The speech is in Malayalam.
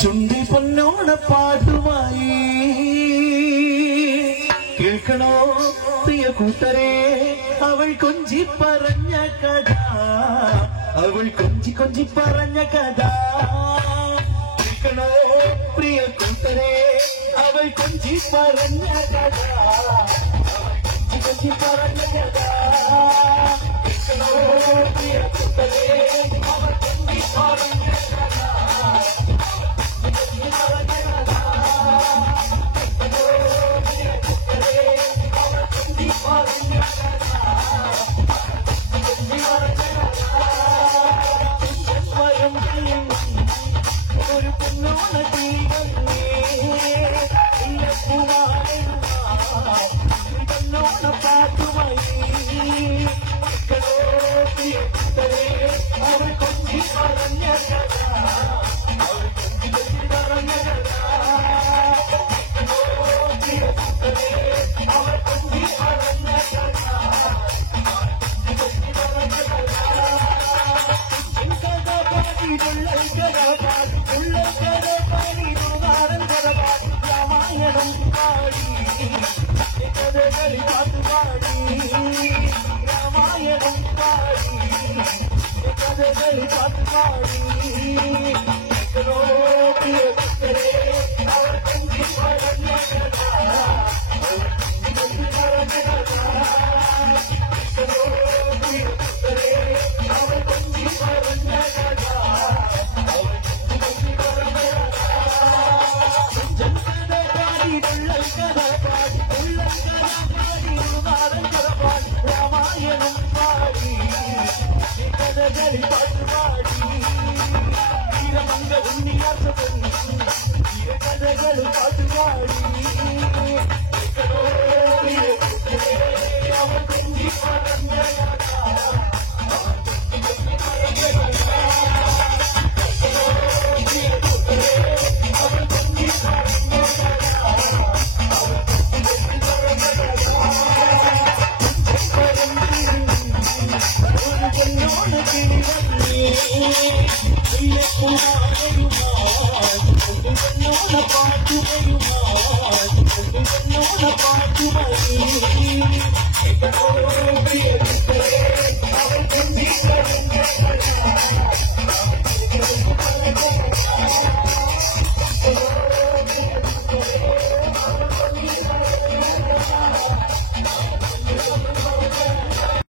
ചുണ്ടി പൊന്നോണ പാട്ടുമായി കേൾക്കണോ പ്രിയ കൂട്ടരെ അവൾ കൊഞ്ചി പറഞ്ഞ കഥ അവൾ കൊഞ്ചി കൊഞ്ചി പറഞ്ഞ കഥ കേൾക്കണോ പ്രിയ കൂട്ടരെ അവൾ കൊഞ്ചി പറഞ്ഞ കഥ കൊഞ്ചി കൊഞ്ചി പറഞ്ഞ കഥ കേൾക്കണോ പ്രിയ കൂട്ടരെ അവൾ കൊഞ്ചി പറഞ്ഞ കഥ ഒരു പൊന്നോണ പൊന്നോണ പാട്ടുമായി അവൾ കൊഞ്ചി പറഞ്ഞ കഥ അവൾ കൊഞ്ചി കൊഞ്ചി പറഞ്ഞ കഥ അവൾ കൊഞ്ചി പറഞ്ഞ കഥ രാമായണം പാടി കഥകളി പാട്ടുപാടി രാമായണം പാടി കഥകളി പാട്ടുപാടി അവർ കൊഞ്ചി പറഞ്ഞ കഥ അവർ കൊഞ്ചി പറഞ്ഞ കഥ അവർ കൊഞ്ചി പറഞ്ഞ കഥ രാമായണം പാടി കഥകളി പാട്ടുപാടി വീരമംഗ ഉണ്ണിയാസവൻ കഥകളി പാട്ടുപാടി അവർ കൊഞ്ചി പറഞ്ഞ കഥ പാട്ടുകയുമാ